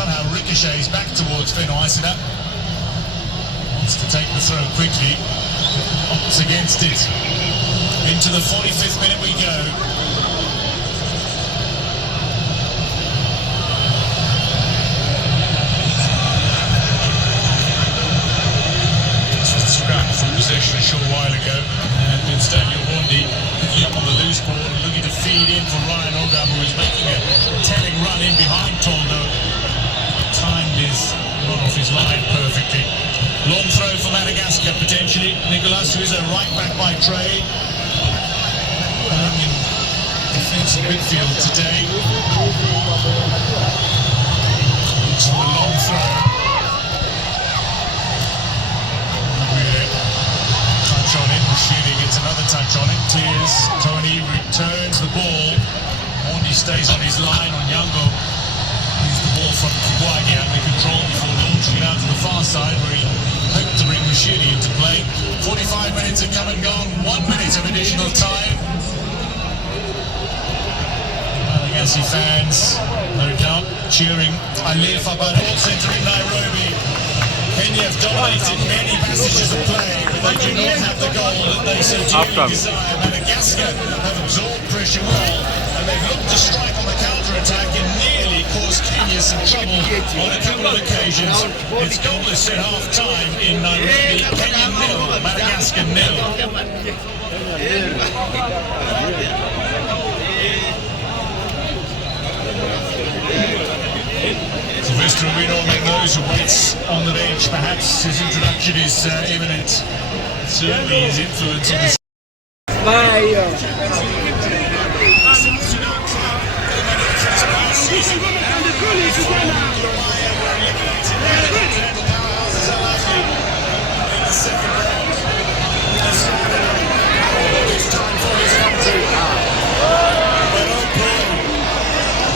somehow ricochets back towards Finn Oisina. Wants to take the throw quickly. Opts against it. Into the 45th minute we go. Scrap for possession a short while ago, and it's Daniel Bondi picking up on the loose ball and looking to feed in for Ryan Ogam, who is making a telling run in behind Toldo. Timed his run off his line perfectly. Long throw for Madagascar potentially. Nicolas, who is a right back by trade, in defensive midfield today. Looks for a long throw. On it, Rashidi gets another touch on it. Tears, Tony returns the ball. Bondi stays on his line on Yango. He's the ball from Kiwagi out of control before launching it out to the far side where he hoped to bring Rashidi into play. 45 minutes have come and gone. 1 minute of additional time. Malagasy fans, no doubt, cheering Alif Abad all centre in Nairobi. Kenya have dominated many passages of play, but they do not have the goal that they so dearly desire. Madagascar have absorbed pressure well, and they've looked to strike on the counter-attack and nearly caused Kenya some trouble on a couple of occasions. It's goalless at half-time in Nairobi. Kenya 0, Madagascar 0. Sylvester Rubino among those who waits on the bench. Perhaps his introduction is imminent. Certainly his influence on the...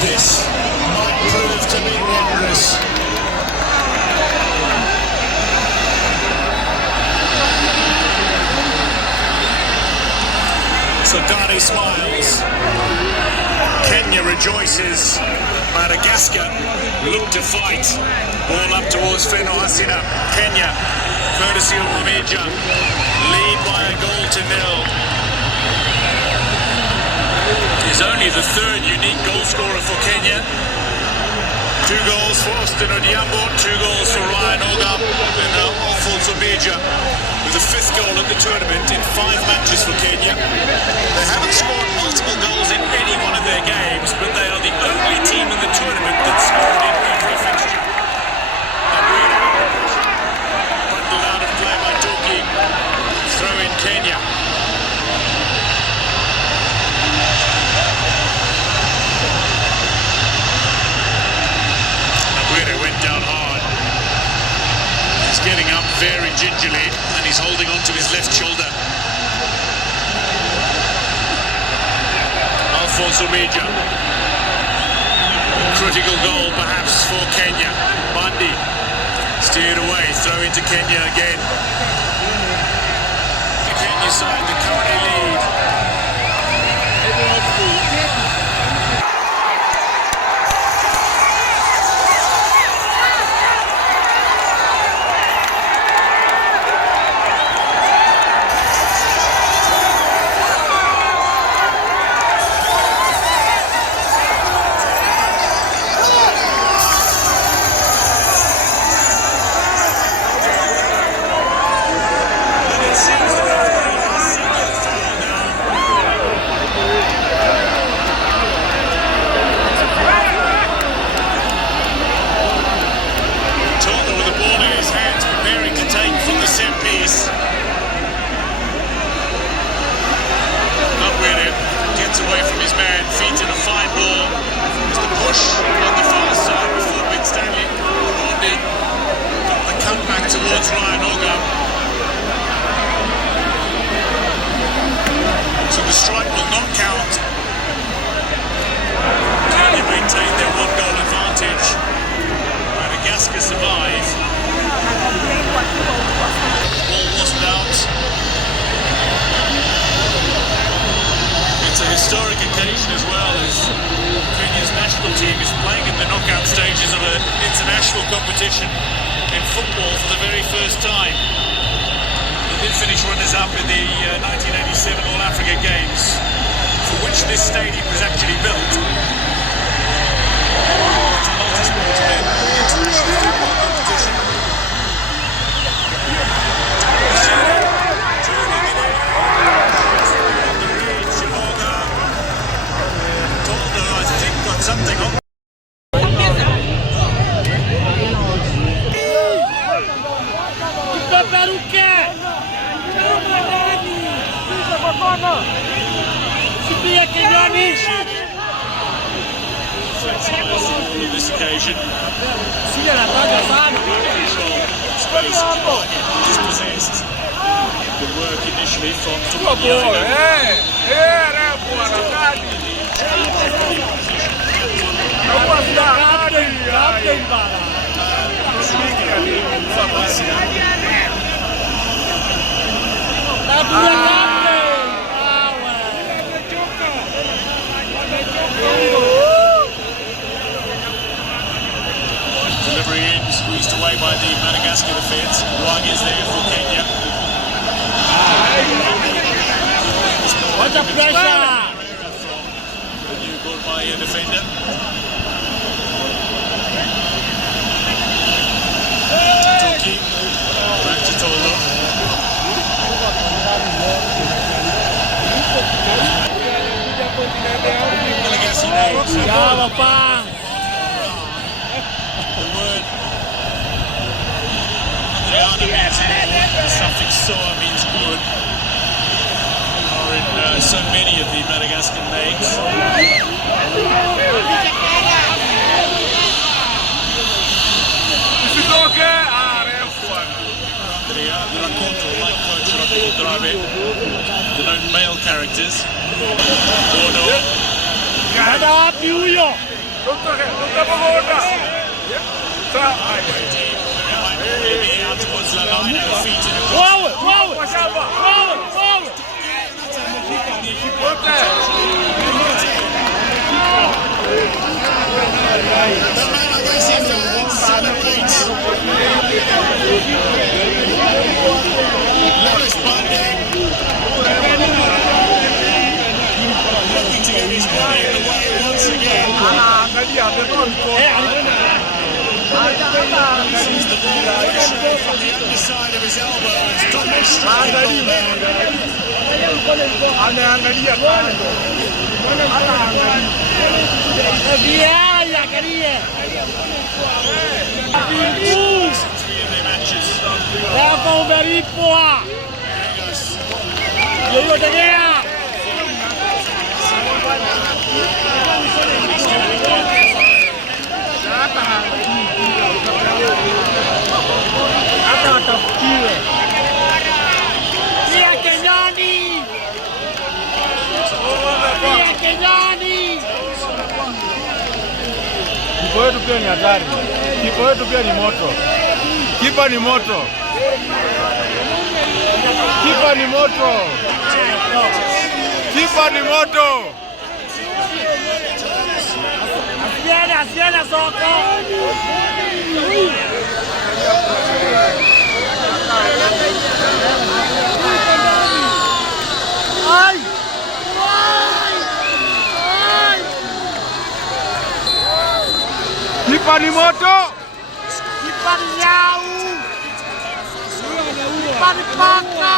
This might prove to be wondrous. So Gani smiles. Kenya rejoices. Madagascar look to fight. Ball up towards Finn Oisina. Kenya, courtesy of Omeja, lead by a goal to 0. He's only the third unique goal scorer for Kenya. 2 goals for Austin Odiambo, 2 goals for Ryan Ogam, and now Alphonse Omeja with the 5th goal of the tournament in 5 matches for Kenya. They haven't scored multiple goals in any one of their games, but they are the only team in the tournament that scored in every fixture. Bundled out of play by Toki. Throw in Kenya. Went down hard. He's getting up very gingerly and he's holding on to his left shoulder. Alphonse Omeja. Critical goal perhaps for Kenya. Bandi steered away, throw into Kenya again. The Kenya side that currently lead. competition in football for the very first time. They did finish runners-up in the 1987 All-Africa Games, for which this stadium was actually built. It's a multi-sport event, international football competition. Something on. This occasion, space dispossessed. Good work initially from delivery in, squeezed away by the Madagascar defence. Wang is there for Kenya. What a pressure! The new Gor Mahia defender. Toki, back to Tolo. Malagasy names. The word Adriana means more, the suffix soa means good, or in so many of the Madagascan names. Rakoto, like coach Rakoto Drabe, denote male characters. Bono. Out towards the line and feet in the looking to get his body in the way once again. Sees the ball ricocheted from the underside of his elbow as Thomas struggling Kipa wetu pia ni hatari. Kipa wetu pia ni moto. Kipa ni moto. Kipa ni moto. Kipa ni moto. Asiana soko. Ai! Kipa ni moto. Kipa ni nyau. Kipa ni paka.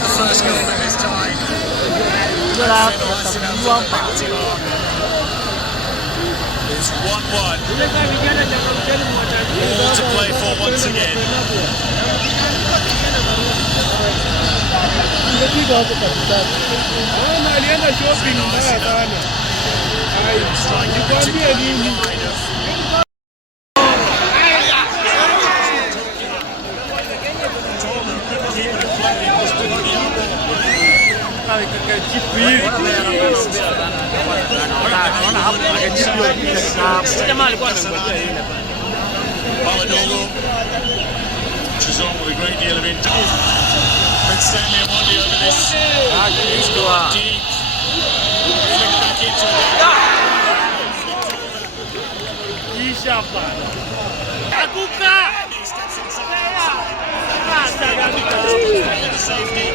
The first goal of his time. It's 1-1. All to play for once again. Striking to clear the line of Chazon with a great deal of intent. But Stanley Amondi over this. Deep. Flick back into it. He steps inside. The safety.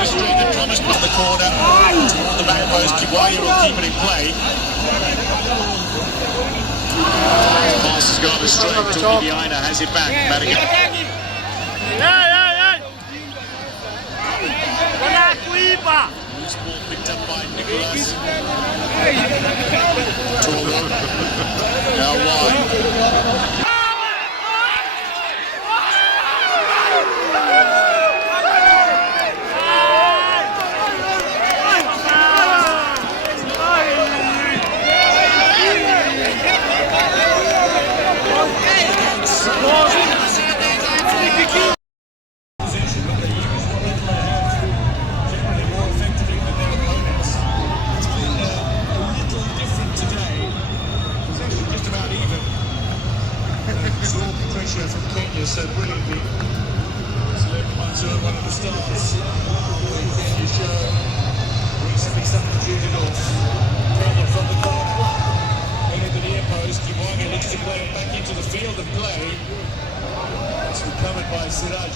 Street that promised on the corner toward the back post. Kiwaya will keep it in play. Pass has gone astray. Toki Diana has it back. Madagascar. Loose ball picked up by Nicholas. Toro. Now wide. Pressure from Kenya so brilliantly. Suleiman Mansour, one of the stars. Kenya show recently substituted off. Kenya from the corner. Into the near post. Kiwanga looks to play it back into the field of play. It's recovered by Siraj.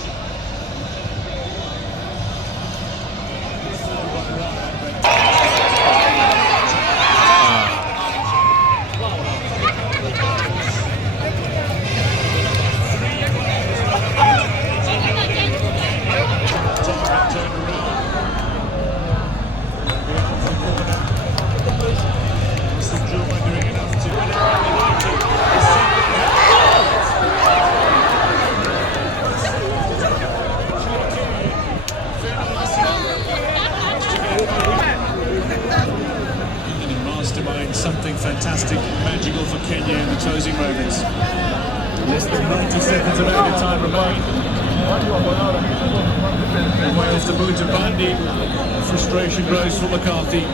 Something fantastic, magical for Kenya in the closing moments. Less than 90 seconds of added time remain. Way off the boot of Bundy. Frustration grows for McCarthy.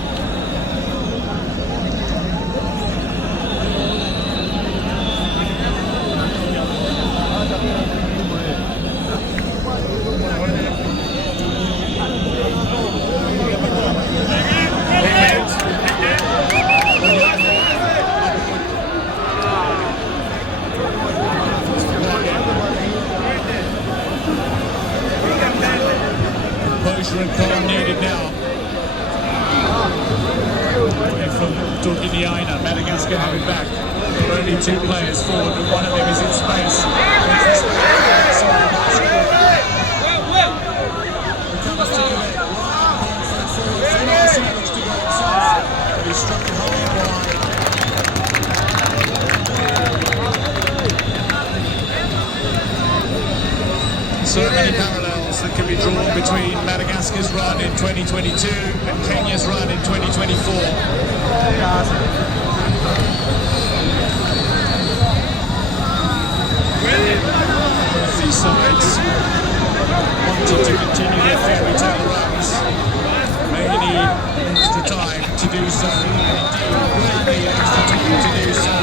Composure and calm needed now. Away from Toki Diana. Madagascar have it back. There are only two players forward, but one of them is in space. Recovers to do it. Fenolsi looks to go inside, but he's struck it high and wide. So many parallels that can be drawn between Madagascar's run in 2022 and Kenya's run in 2024. Both these sides wanted to continue their fairy tale runs. May need extra time to do so. Indeed, will need extra time to do so.